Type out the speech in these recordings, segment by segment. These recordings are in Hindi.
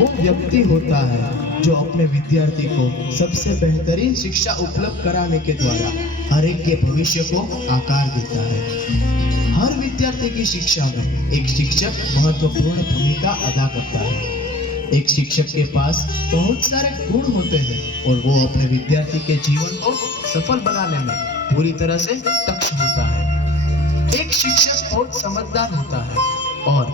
वो व्यक्ति होता है जो अपने विद्यार्थी को सबसे बेहतरीन शिक्षा उपलब्ध कराने के द्वारा हर एक के भविष्य को आकार देता है। हर विद्यार्थी की शिक्षा में एक शिक्षक महत्वपूर्ण भूमिका अदा करता है। एक शिक्षक के पास बहुत सारे गुण होते हैं और वो अपने विद्यार्थी के जीवन को सफल बनाने में पूरी तरह से दक्ष होता है। एक शिक्षक बहुत समझदार होता है और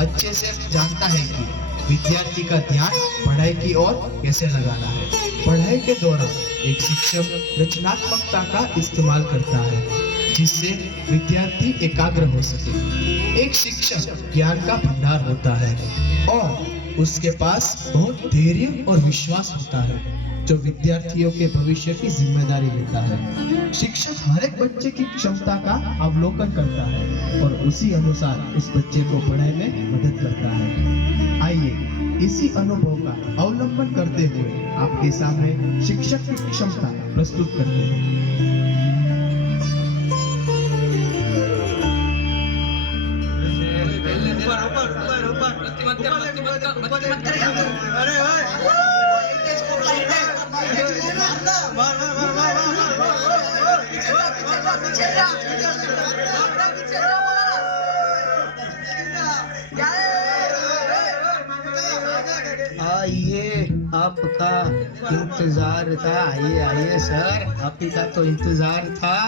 अच्छे से जानता है कि विद्यार्थी का ध्यान पढ़ाई की ओर कैसे लगाना है। पढ़ाई के दौरान एक शिक्षक रचनात्मकता का इस्तेमाल करता है जिससे विद्यार्थी एकाग्र हो सके। एक शिक्षक ज्ञान का भंडार होता है और उसके पास बहुत धैर्य और विश्वास होता है जो विद्यार्थियों के भविष्य की जिम्मेदारी लेता है। शिक्षक हर एक बच्चे की क्षमता का अवलोकन करता है और उसी अनुसार उस बच्चे को पढ़ाई में मदद करता है। आइए इसी अनुभव का अवलंबन करते हुए आपके सामने शिक्षक की क्षमता प्रस्तुत करते हैं। आइए, आपका इंतजार था। आइए आइए सर, आप ही का तो इंतजार था।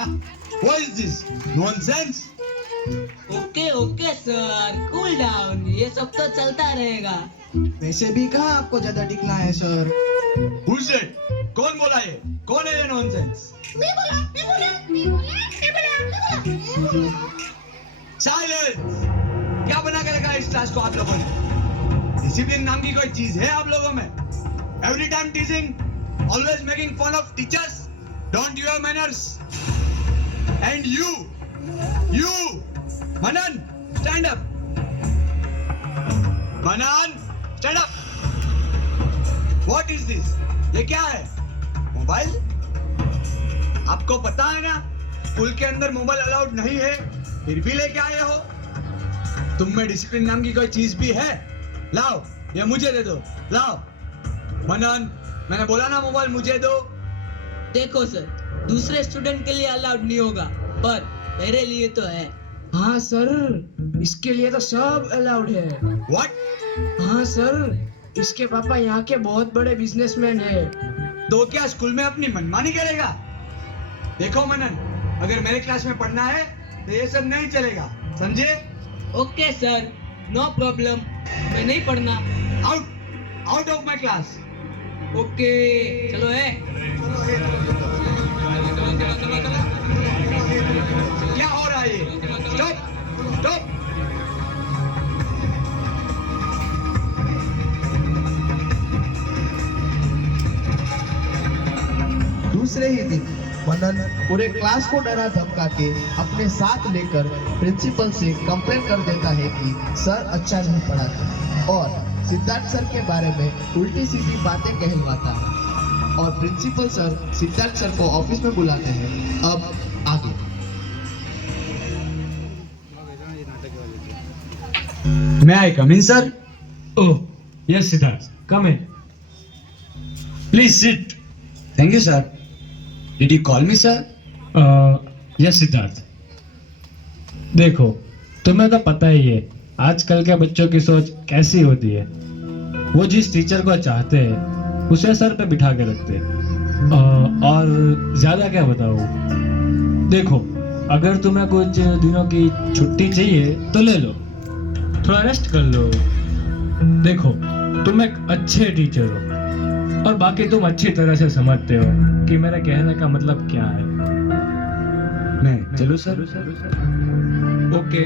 What is this nonsense? Okay okay sir, cool down, ये सब तो चलता रहेगा। वैसे भी कहाँ आपको ज्यादा टिकना है सर। Who said? कौन बोला ये? कौन है ये nonsense? Silence! क्या बना के रखा है इस क्लास को आप लोगों ने? डिसिप्लिन नाम की कोई चीज है आप लोगों में? Every time teasing, always making fun of teachers. Don't you have manners? And you, Manan, stand up. Manan, stand up. What is this? ये क्या है? मोबाइल? आपको पता है ना स्कूल के अंदर मोबाइल अलाउड नहीं है, फिर भी लेके आए हो। तुम में डिसिप्लिन नाम की कोई चीज भी है? लाओ, ये मुझे दे दो, लाओ। मनन, मैंने बोला ना मोबाइल मुझे दो। देखो सर, दूसरे स्टूडेंट के लिए अलाउड नहीं होगा, पर मेरे लिए तो है। हाँ सर, इसके लिए तो सब अलाउड है। What? हाँ सर, इसके पापा यहाँ के बहुत बड़े बिजनेसमैन हैं। तो क्या स्कूल में अपनी मनमानी करेगा? देखो मनन, अगर मेरे क्लास में पढ़ना है तो ये सब नहीं चलेगा, समझे? ओके सर, नो प्रॉब्लम, मैं नहीं पढ़ना। Out of my class. Okay, चलो है। क्या हो रहा है ये? स्टॉप। दूसरे ही दिन मनन पूरे क्लास को डरा धमका के अपने साथ लेकर प्रिंसिपल से कंप्लेन कर देता है कि सर अच्छा नहीं पढ़ाते और सिद्धार्थ सर के बारे में उल्टी सीधी बातें कहलवाता है। और प्रिंसिपल सर सिद्धार्थ सर को ऑफिस में बुलाते हैं। अब आगे। May I come in, sir? Oh, yes, Siddharth. Come in. Please sit. Thank you, sir. Did you call me, sir? Yes, Siddharth. देखो, तुम्हें तो पता ही है आजकल के बच्चों की सोच कैसी होती है। वो जिस टीचर को चाहते हैं उसे सर पे बिठा के रखते हैं। और ज्यादा क्या बताऊँ। देखो, अगर तुम्हें कुछ दिनों की छुट्टी चाहिए तो ले लो, थोड़ा रेस्ट कर लो। देखो, तुम एक अच्छे टीचर हो और बाकी तुम अच्छी तरह से समझते हो कि मेरे कहने का मतलब क्या है। मैं चलो सर। ओके।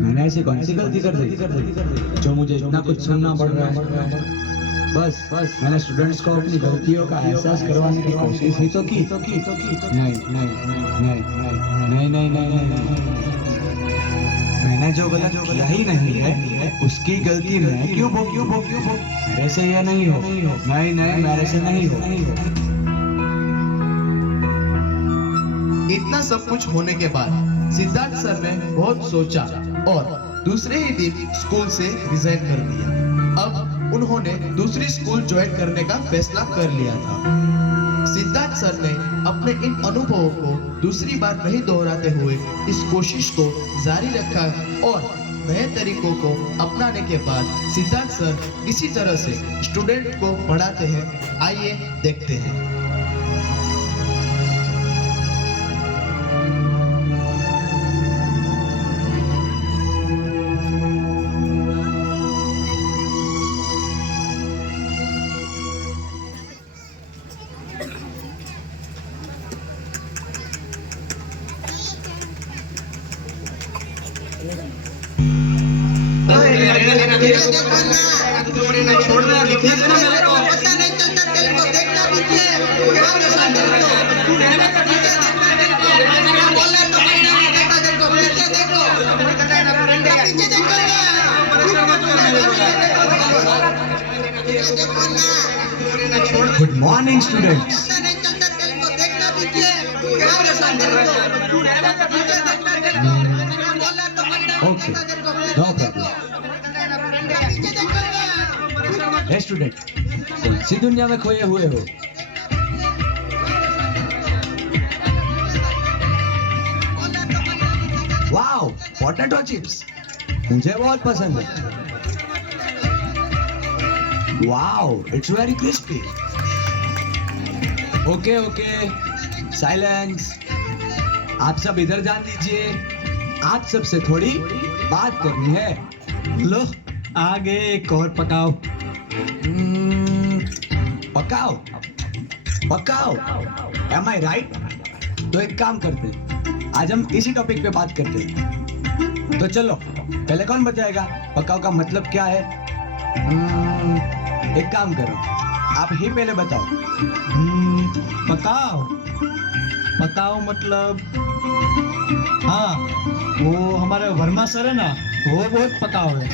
मैंने ऐसी कौन सी गलती कर दी जो मुझे इतना कुछ सुनना पड़ रहा है? बस मैंने स्टूडेंट्स को अपनी गलतियों का एहसास करवाने की कोशिश ही तो की। नहीं, मैंने जो गलत किया ही नहीं है उसकी गलती मैं क्यों भोगूं? मेरे से ये नहीं हो। नहीं, मेरे से नहीं हो। इतना सब कुछ होने के बाद सिद्धार्थ सर ने बहुत सोचा और दूसरे ही दिन स्कूल से रिजाइन कर दिया। अब उन्होंने दूसरी स्कूल ज्वाइन करने का फैसला कर लिया था। सिद्धार्थ सर ने अपने इन अनुभवों को दूसरी बार नहीं दोहराते हुए इस कोशिश को जारी रखा और नए तरीकों को अपनाने के बाद सिद्धार्थ सर इसी तरह से स्टूडेंट को पढ़ाते हैं। आइए देखते हैं। Good morning students. Okay, no problem. Hey student, कौन सी दुनिया में खोए हुए हो? वाओ, पोटैटो चिप्स मुझे बहुत पसंद है। Wow, it's very crispy. Okay okay, silence. आप सब इधर जान लीजिए, आप सबसे थोड़ी बात करनी है। लो, आगे एक और पकाओ। पकाओ पकाओ, एम आई राइट? तो एक काम करते हैं, आज हम इसी टॉपिक पे बात करते हैं। तो चलो, पहले कौन बताएगा पकाओ का मतलब क्या है? एक काम करो, आप ही पहले बताओ। पकाओ पकाओ मतलब, हाँ, वो हमारे वर्मा सर है ना, वो बहुत पकाओ है।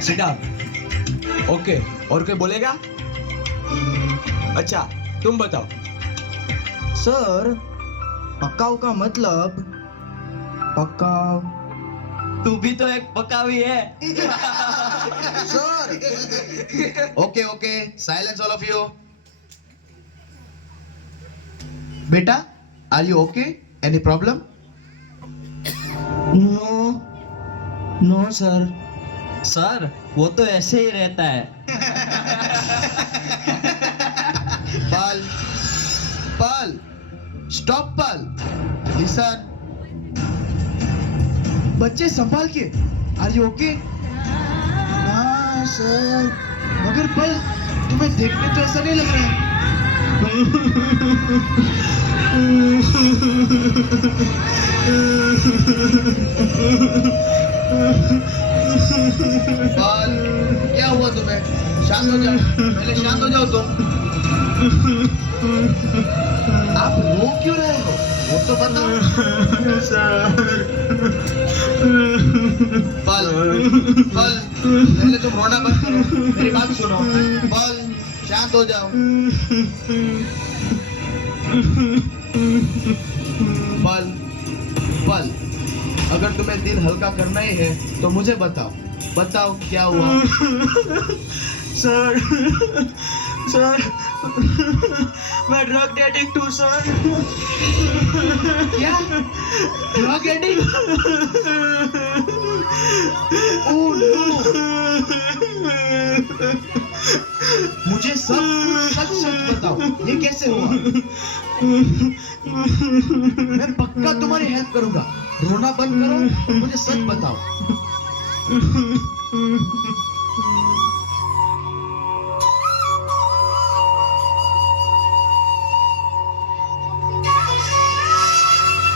Sit down. ओके, और कोई बोलेगा? अच्छा, तुम बताओ। सर, पकाओ का मतलब पकाओ। तू भी तो एक पकावी है। Sir, okay okay, silence all of you. बेटा, are you okay? Any problem? No no sir, sir वो तो ऐसे ही रहता है। पल पल, स्टॉप पल, लिसन। बच्चे संभाल के, आर यू ओके? हाँ सर, मगर पल, तुम्हें देखने तो ऐसा नहीं लग रहा है। पल, क्या हुआ तुम्हें? शांत हो जाओ, पहले शांत हो जाओ तुम। आप रो क्यों रहे हो? वो तो बताओ। पल पल, पहले तुम रोना बंद करो, मेरी बात सुनो। पल, शांत हो जाओ। पल पल, अगर तुम्हें दिल हल्का करना ही है तो मुझे बताओ, बताओ क्या हुआ? सर सर, मैं ड्रग एडिक्ट हूँ सर। क्या? Drug addict? Oh no! मुझे सब सच सच बताओ, ये कैसे हुआ? मैं पक्का तुम्हारी हेल्प करूंगा। रोना बंद करो और मुझे सच बताओ।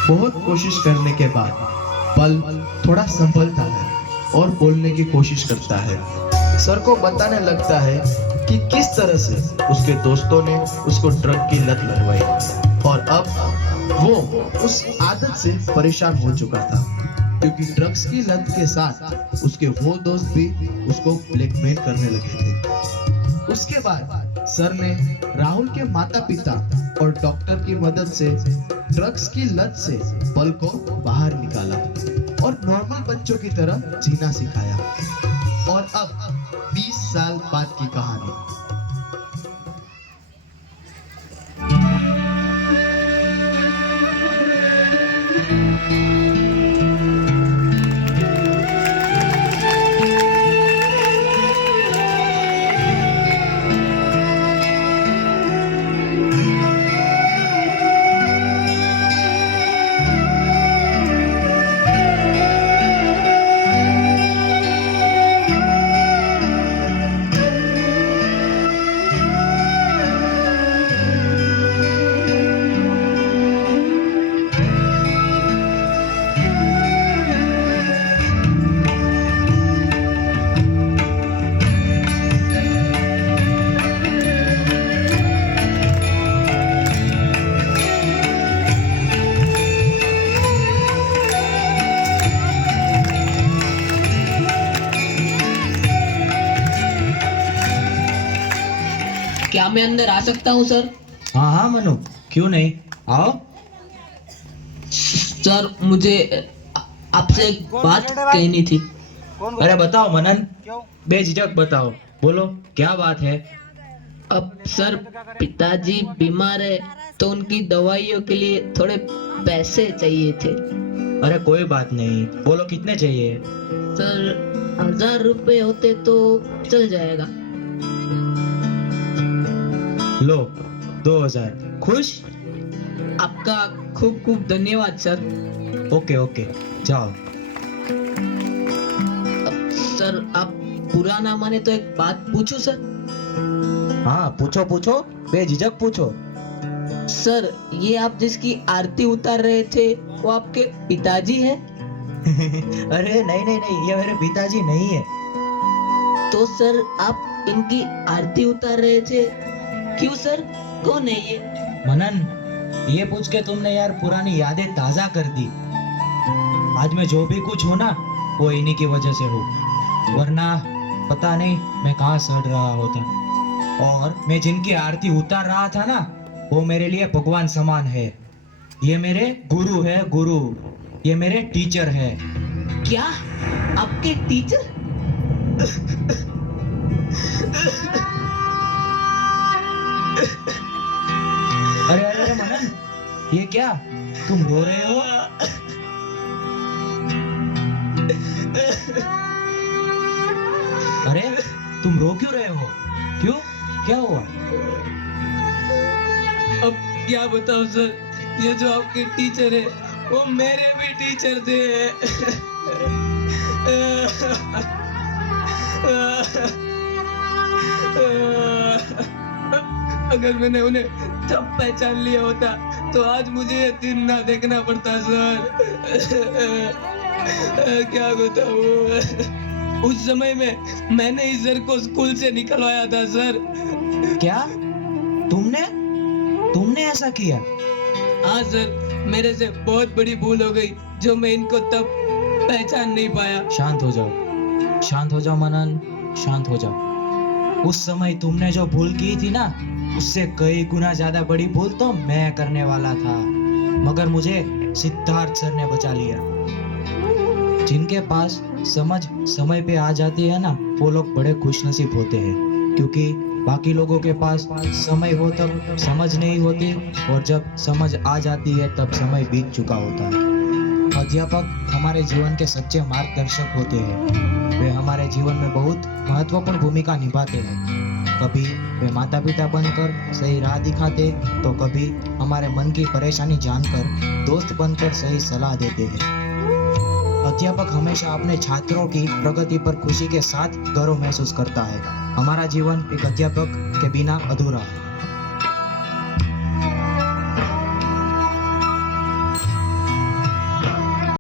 बहुत कोशिश करने के बाद पल थोड़ा संभलता है और बोलने की कोशिश करता है। सर को बताने लगता है कि किस तरह से उसके दोस्तों ने उसको ड्रग की लत लगवाई और अब वो उस आदत से परेशान हो चुका था, क्योंकि ड्रग्स की लत के साथ उसके वो दोस्त भी उसको ब्लैकमेल करने लगे थे। उसके बाद सर ने राहुल के माता पिता और डॉक्टर की मदद से ड्रग्स की लत से पल को बाहर निकाला और नॉर्मल बच्चों की तरह जीना सिखाया। और अब 20 साल बाद की कहानी। क्या मैं अंदर आ सकता हूँ सर? हाँ हाँ मनु, क्यों नहीं, आओ। सर मुझे आपसे एक बात कहनी थी। अरे बताओ मनन, बेझिझक बताओ, बोलो क्या बात है। अब सर पिताजी बीमार है तो उनकी दवाइयों के लिए थोड़े पैसे चाहिए थे। अरे कोई बात नहीं, बोलो कितने चाहिए। सर 1000 रुपए होते तो चल जाएगा। लो 2000, खुश। आपका खूब खूब धन्यवाद सर। ओके ओके, जाओ। अब सर आप बुरा ना माने तो एक बात पूछूं सर? हाँ पूछो पूछो, बेझिझक पूछो। सर ये आप जिसकी आरती उतार रहे थे वो आपके पिताजी हैं? अरे नहीं नहीं नहीं, ये मेरे पिताजी नहीं है। तो सर आप इनकी आरती उतार रहे थे क्यों सर? कौन है ये? मनन, ये पूछ के तुमने यार पुरानी यादें ताजा कर दी। आज मैं जो भी कुछ हूँ ना, वो इन्हीं की वजह से हूँ, वरना पता नहीं मैं कहाँ सड़ रहा होता। और मैं जिनकी आरती उतार रहा था ना, वो मेरे लिए भगवान समान है। ये मेरे गुरु है, गुरु। ये मेरे टीचर है। क्या आपके टीचर? अरे अरे अरे मनन, ये क्या, तुम रो रहे हो? अरे तुम रो क्यों रहे हो? क्यों, क्या हुआ? अब क्या बताऊं सर, ये जो आपके टीचर है वो मेरे भी टीचर थे। अगर मैंने उन्हें तब पहचान लिया होता तो आज मुझे ये दिन ना देखना पड़ता सर। क्या बताऊं, उस समय में मैंने इस सर को स्कूल से निकलवाया था सर। क्या, तुमने तुमने ऐसा किया? हाँ सर, मेरे से बहुत बड़ी भूल हो गई जो मैं इनको तब पहचान नहीं पाया। शांत हो जाओ, शांत हो जाओ मनन, शांत हो जाओ। उस समय तुमने जो भूल की थी ना, उससे कई गुना ज्यादा बड़ी भूल तो मैं करने वाला था, मगर मुझे सिद्धार्थ सर ने बचा लिया। जिनके पास समझ समय पे आ जाती है ना, वो लोग बड़े खुशनसीब होते हैं, क्योंकि बाकी लोगों के पास समय हो तब समझ नहीं होती, और जब समझ आ जाती है तब समय बीत चुका होता है। अध्यापक हमारे जीवन के सच्चे मार्गदर्शक होते हैं। वे हमारे जीवन में बहुत महत्वपूर्ण भूमिका निभाते हैं। कभी वे माता पिता बनकर सही राह दिखाते, तो कभी हमारे मन की परेशानी जानकर दोस्त बनकर सही सलाह देते हैं। अध्यापक हमेशा अपने छात्रों की प्रगति पर खुशी के साथ गर्व महसूस करता है। हमारा जीवन एक अध्यापक के बिना अधूरा है।